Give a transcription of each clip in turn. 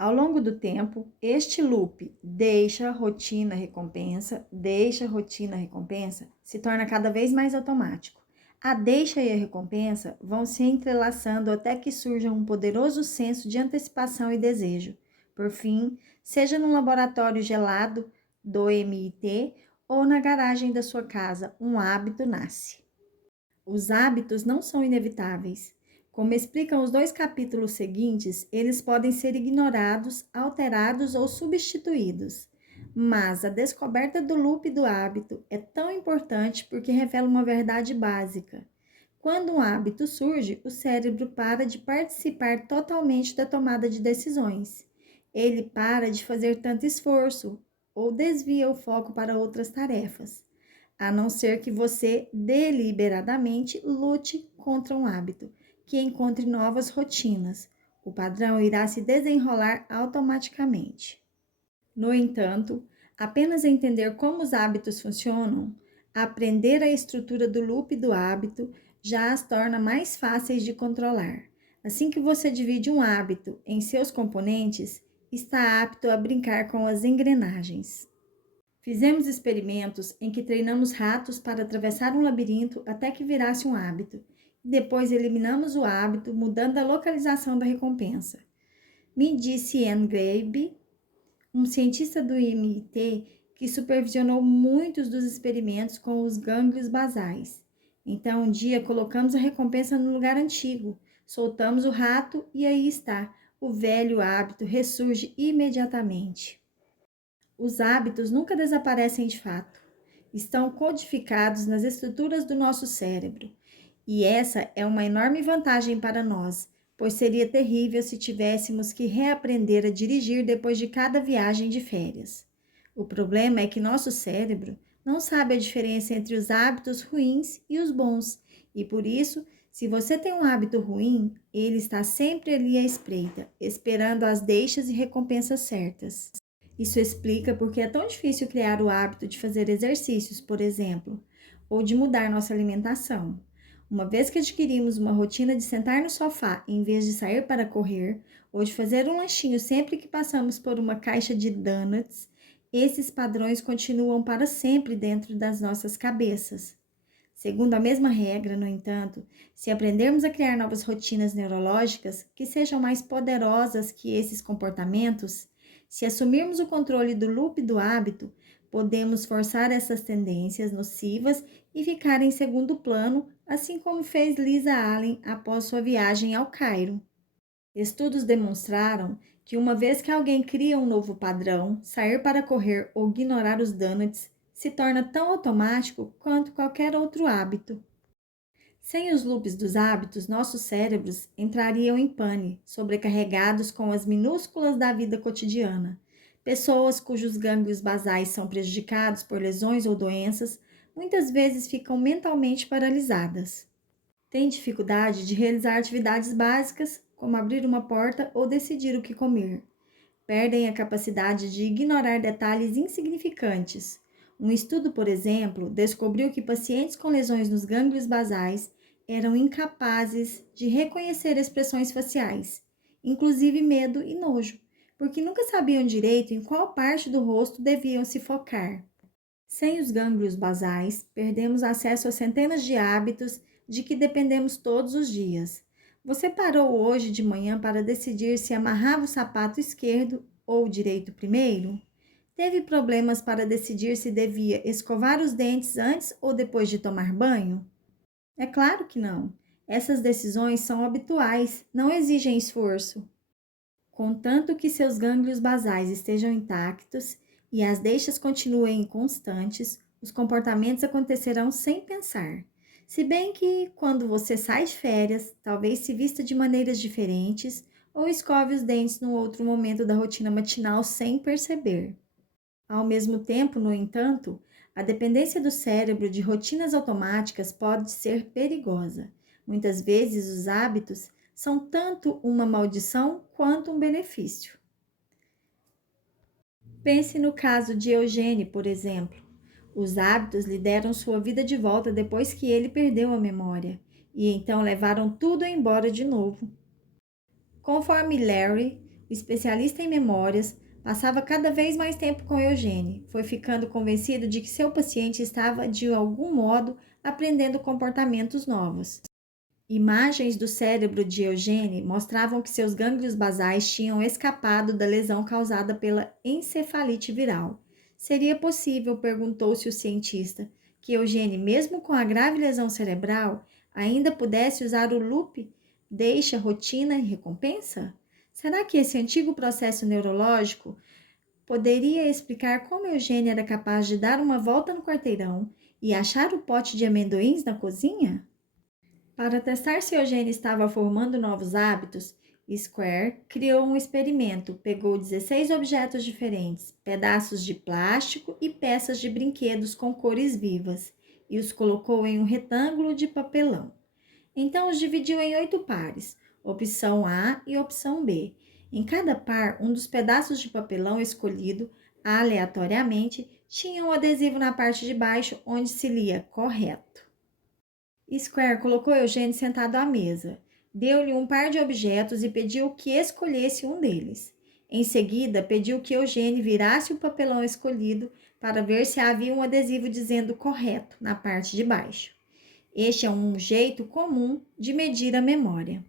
Ao longo do tempo, este loop deixa, rotina, recompensa, se torna cada vez mais automático. A deixa e a recompensa vão se entrelaçando até que surja um poderoso senso de antecipação e desejo. Por fim, seja num laboratório gelado do MIT ou na garagem da sua casa, um hábito nasce. Os hábitos não são inevitáveis. Como explicam os 2 capítulos seguintes, eles podem ser ignorados, alterados ou substituídos. Mas a descoberta do loop do hábito é tão importante porque revela uma verdade básica. Quando um hábito surge, o cérebro para de participar totalmente da tomada de decisões. Ele para de fazer tanto esforço ou desvia o foco para outras tarefas, a não ser que você deliberadamente lute contra um hábito, que encontre novas rotinas. O padrão irá se desenrolar automaticamente. No entanto, apenas entender como os hábitos funcionam, aprender a estrutura do loop do hábito, já as torna mais fáceis de controlar. Assim que você divide um hábito em seus componentes, está apto a brincar com as engrenagens. Fizemos experimentos em que treinamos ratos para atravessar um labirinto até que virasse um hábito. Depois eliminamos o hábito, mudando a localização da recompensa. Me disse Anne Grabe, um cientista do MIT que supervisionou muitos dos experimentos com os gânglios basais. Então, um dia colocamos a recompensa no lugar antigo, soltamos o rato e aí está, o velho hábito ressurge imediatamente. Os hábitos nunca desaparecem de fato. Estão codificados nas estruturas do nosso cérebro. E essa é uma enorme vantagem para nós, pois seria terrível se tivéssemos que reaprender a dirigir depois de cada viagem de férias. O problema é que nosso cérebro não sabe a diferença entre os hábitos ruins e os bons, e por isso, se você tem um hábito ruim, ele está sempre ali à espreita, esperando as deixas e recompensas certas. Isso explica porque é tão difícil criar o hábito de fazer exercícios, por exemplo, ou de mudar nossa alimentação. Uma vez que adquirimos uma rotina de sentar no sofá em vez de sair para correr, ou de fazer um lanchinho sempre que passamos por uma caixa de donuts, esses padrões continuam para sempre dentro das nossas cabeças. Segundo a mesma regra, no entanto, se aprendermos a criar novas rotinas neurológicas que sejam mais poderosas que esses comportamentos, se assumirmos o controle do loop do hábito, podemos forçar essas tendências nocivas e ficar em segundo plano, assim como fez Lisa Allen após sua viagem ao Cairo. Estudos demonstraram que uma vez que alguém cria um novo padrão, sair para correr ou ignorar os donuts se torna tão automático quanto qualquer outro hábito. Sem os loops dos hábitos, nossos cérebros entrariam em pane, sobrecarregados com as minúsculas da vida cotidiana. Pessoas cujos gânglios basais são prejudicados por lesões ou doenças, muitas vezes ficam mentalmente paralisadas. Têm dificuldade de realizar atividades básicas, como abrir uma porta ou decidir o que comer. Perdem a capacidade de ignorar detalhes insignificantes. Um estudo, por exemplo, descobriu que pacientes com lesões nos gânglios basais eram incapazes de reconhecer expressões faciais, inclusive medo e nojo, porque nunca sabiam direito em qual parte do rosto deviam se focar. Sem os gânglios basais, perdemos acesso a centenas de hábitos de que dependemos todos os dias. Você parou hoje de manhã para decidir se amarrava o sapato esquerdo ou direito primeiro? Teve problemas para decidir se devia escovar os dentes antes ou depois de tomar banho? É claro que não. Essas decisões são habituais, não exigem esforço. Contanto que seus gânglios basais estejam intactos e as deixas continuem constantes, os comportamentos acontecerão sem pensar. Se bem que, quando você sai de férias, talvez se vista de maneiras diferentes ou escove os dentes num outro momento da rotina matinal sem perceber. Ao mesmo tempo, no entanto, a dependência do cérebro de rotinas automáticas pode ser perigosa. Muitas vezes, os hábitos são tanto uma maldição quanto um benefício. Pense no caso de Eugênio, por exemplo. Os hábitos lhe deram sua vida de volta depois que ele perdeu a memória, e então levaram tudo embora de novo. Conforme Larry, O especialista em memórias passava cada vez mais tempo com Eugênie. Foi ficando convencido de que seu paciente estava, de algum modo, aprendendo comportamentos novos. Imagens do cérebro de Eugênie mostravam que seus gânglios basais tinham escapado da lesão causada pela encefalite viral. Seria possível, perguntou-se o cientista, que Eugênie, mesmo com a grave lesão cerebral, ainda pudesse usar o loop deixa, rotina e recompensa? Será que esse antigo processo neurológico poderia explicar como Eugênie era capaz de dar uma volta no quarteirão e achar o pote de amendoins na cozinha? Para testar se Eugênie estava formando novos hábitos, Square criou um experimento. Pegou 16 objetos diferentes, pedaços de plástico e peças de brinquedos com cores vivas, e os colocou em um retângulo de papelão. Então os dividiu em 8 pares, opção A e opção B. Em cada par, um dos pedaços de papelão escolhido aleatoriamente tinha um adesivo na parte de baixo onde se lia correto. Square colocou Eugênio sentado à mesa, deu-lhe um par de objetos e pediu que escolhesse um deles. Em seguida, pediu que Eugênio virasse o papelão escolhido para ver se havia um adesivo dizendo correto na parte de baixo. Este é um jeito comum de medir a memória.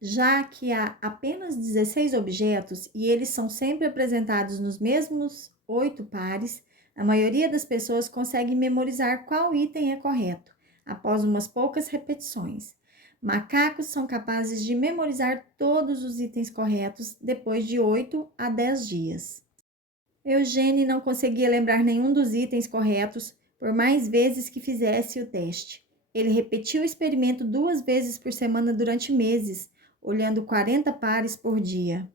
Já que há apenas 16 objetos e eles são sempre apresentados nos mesmos 8 pares, a maioria das pessoas consegue memorizar qual item é correto, após umas poucas repetições. Macacos são capazes de memorizar todos os itens corretos depois de 8 a 10 dias. Eugênie não conseguia lembrar nenhum dos itens corretos por mais vezes que fizesse o teste. Ele repetiu o experimento 2 vezes por semana durante meses, olhando 40 pares por dia.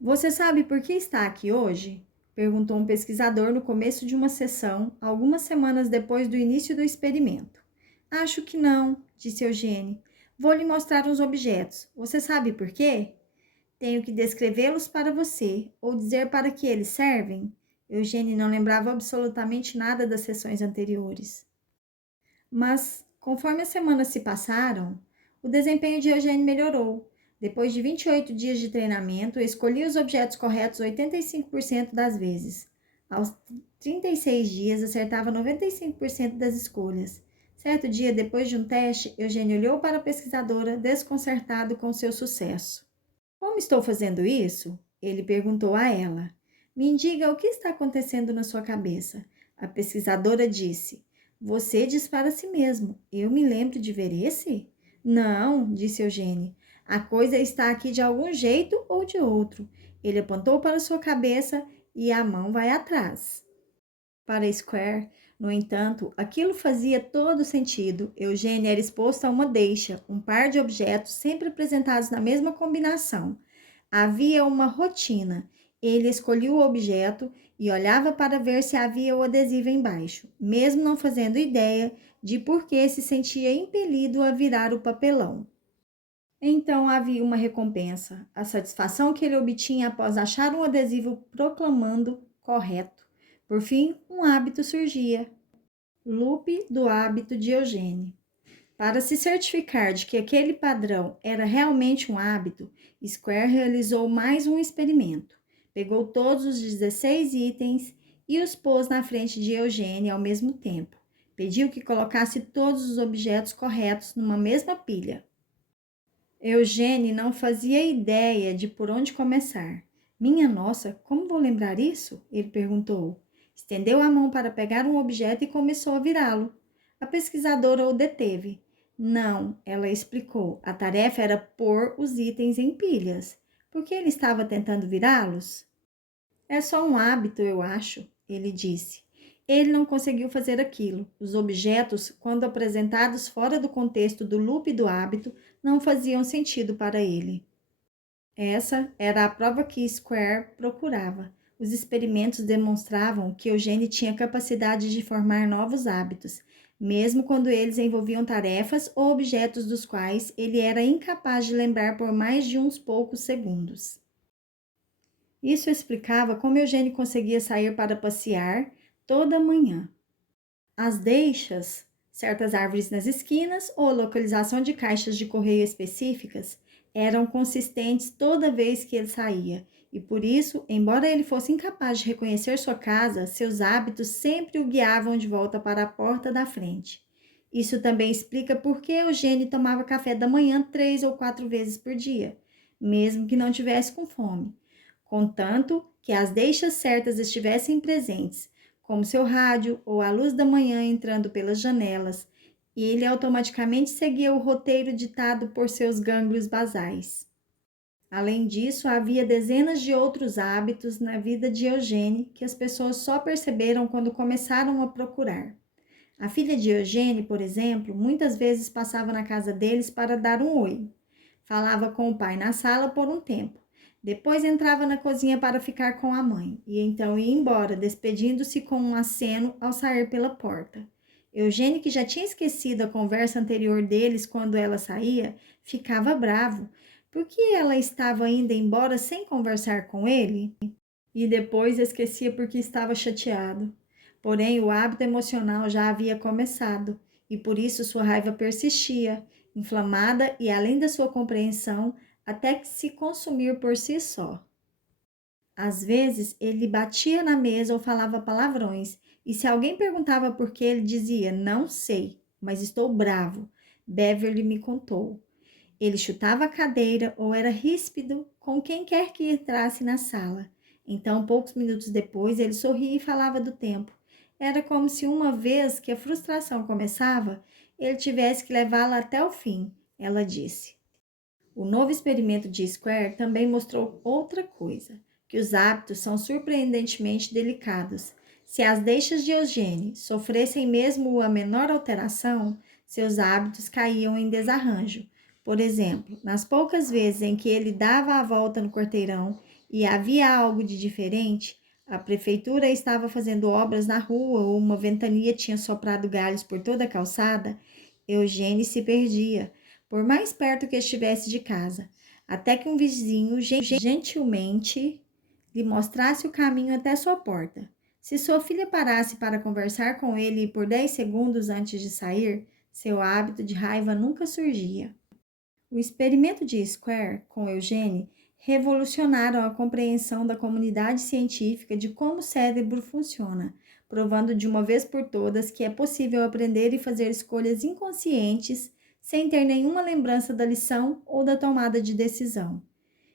Você sabe por que está aqui hoje? Perguntou um pesquisador no começo de uma sessão, algumas semanas depois do início do experimento. Acho que não, disse Eugênie. Vou lhe mostrar uns objetos. Você sabe por quê? Tenho que descrevê-los para você, ou dizer para que eles servem? Eugênie não lembrava absolutamente nada das sessões anteriores. Mas, conforme as semanas se passaram, o desempenho de Eugênie melhorou. Depois de 28 dias de treinamento, escolhia os objetos corretos 85% das vezes. Aos 36 dias, acertava 95% das escolhas. Certo dia, depois de um teste, Eugênie olhou para a pesquisadora, desconcertado com seu sucesso. Como estou fazendo isso? Ele perguntou a ela. Me diga o que está acontecendo na sua cabeça. A pesquisadora disse. Você diz para si mesmo. Eu me lembro de ver esse? Não, disse Eugênie. A coisa está aqui de algum jeito ou de outro. Ele apontou para sua cabeça e a mão vai atrás. Para Square, no entanto, aquilo fazia todo sentido. Eugênie era exposto a uma deixa, um par de objetos sempre apresentados na mesma combinação. Havia uma rotina. Ele escolhia o objeto e olhava para ver se havia o adesivo embaixo, mesmo não fazendo ideia de por que se sentia impelido a virar o papelão. Então havia uma recompensa, a satisfação que ele obtinha após achar um adesivo proclamando correto. Por fim, um hábito surgia. Loop do hábito de Eugênie. Para se certificar de que aquele padrão era realmente um hábito, Square realizou mais um experimento. Pegou todos os 16 itens e os pôs na frente de Eugênie ao mesmo tempo. Pediu que colocasse todos os objetos corretos numa mesma pilha. Eugênie não fazia ideia de por onde começar. Minha nossa, como vou lembrar isso? Ele perguntou. Estendeu a mão para pegar um objeto e começou a virá-lo. A pesquisadora o deteve. Não, ela explicou. A tarefa era pôr os itens em pilhas. Por que ele estava tentando virá-los? É só um hábito, eu acho, ele disse. Ele não conseguiu fazer aquilo. Os objetos, quando apresentados fora do contexto do loop do hábito, não faziam sentido para ele. Essa era a prova que Square procurava. Os experimentos demonstravam que Eugênie tinha capacidade de formar novos hábitos, mesmo quando eles envolviam tarefas ou objetos dos quais ele era incapaz de lembrar por mais de uns poucos segundos. Isso explicava como Eugênie conseguia sair para passear toda manhã. As deixas, certas árvores nas esquinas ou a localização de caixas de correio específicas eram consistentes toda vez que ele saía, E por isso, embora ele fosse incapaz de reconhecer sua casa, seus hábitos sempre o guiavam de volta para a porta da frente. Isso também explica por que Eugênio tomava café da manhã 3 ou 4 vezes por dia, mesmo que não tivesse com fome, contanto que as deixas certas estivessem presentes, como seu rádio ou a luz da manhã entrando pelas janelas, e ele automaticamente seguia o roteiro ditado por seus gânglios basais. Além disso, havia dezenas de outros hábitos na vida de Eugênio que as pessoas só perceberam quando começaram a procurar. A filha de Eugênio, por exemplo, muitas vezes passava na casa deles para dar um oi. Falava com o pai na sala por um tempo. Depois entrava na cozinha para ficar com a mãe e então ia embora, despedindo-se com um aceno ao sair pela porta. Eugênio, que já tinha esquecido a conversa anterior deles quando ela saía, ficava bravo. Por que ela estava indo embora sem conversar com ele? E depois esquecia porque estava chateado. Porém, o hábito emocional já havia começado e por isso sua raiva persistia, inflamada e além da sua compreensão, até que se consumir por si só. Às vezes, ele batia na mesa ou falava palavrões, e se alguém perguntava por que, ele dizia: "Não sei, mas estou bravo. Beverly me contou." Ele chutava a cadeira ou era ríspido com quem quer que entrasse na sala. Então, poucos minutos depois, ele sorria e falava do tempo. Era como se uma vez que a frustração começava, ele tivesse que levá-la até o fim, ela disse. O novo experimento de Square também mostrou outra coisa, que os hábitos são surpreendentemente delicados. Se as deixas de Eugênio sofressem mesmo a menor alteração, seus hábitos caíam em desarranjo. Por exemplo, nas poucas vezes em que ele dava a volta no quarteirão e havia algo de diferente, a prefeitura estava fazendo obras na rua ou uma ventania tinha soprado galhos por toda a calçada, Eugênio se perdia, por mais perto que estivesse de casa, até que um vizinho gentilmente lhe mostrasse o caminho até sua porta. Se sua filha parasse para conversar com ele por 10 segundos antes de sair, seu hábito de raiva nunca surgia. O experimento de Square com Eugênio revolucionaram a compreensão da comunidade científica de como o cérebro funciona, provando de uma vez por todas que é possível aprender e fazer escolhas inconscientes sem ter nenhuma lembrança da lição ou da tomada de decisão.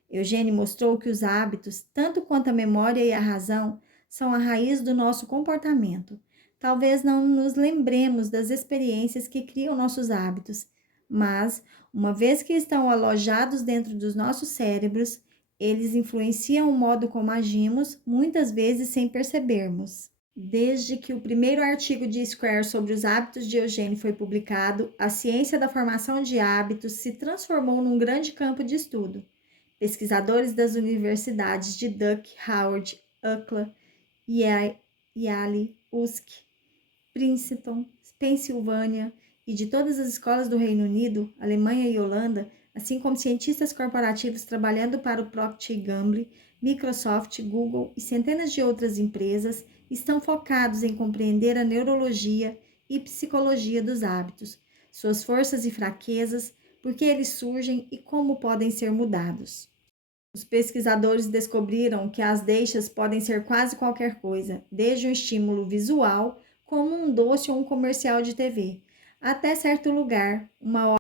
Eugênio mostrou que os hábitos, tanto quanto a memória e a razão, são a raiz do nosso comportamento. Talvez não nos lembremos das experiências que criam nossos hábitos, mas, uma vez que estão alojados dentro dos nossos cérebros, eles influenciam o modo como agimos, muitas vezes sem percebermos. Desde que o primeiro artigo de Square sobre os hábitos de Eugênio foi publicado, a ciência da formação de hábitos se transformou num grande campo de estudo. Pesquisadores das universidades de Duke, Howard, UCLA, Yale, USC, Princeton, Pensilvânia e de todas as escolas do Reino Unido, Alemanha e Holanda, assim como cientistas corporativos trabalhando para o Procter & Gamble, Microsoft, Google e centenas de outras empresas, estão focados em compreender a neurologia e psicologia dos hábitos, suas forças e fraquezas, por que eles surgem e como podem ser mudados. Os pesquisadores descobriram que as deixas podem ser quase qualquer coisa, desde um estímulo visual, como um doce ou um comercial de TV, até certo lugar, uma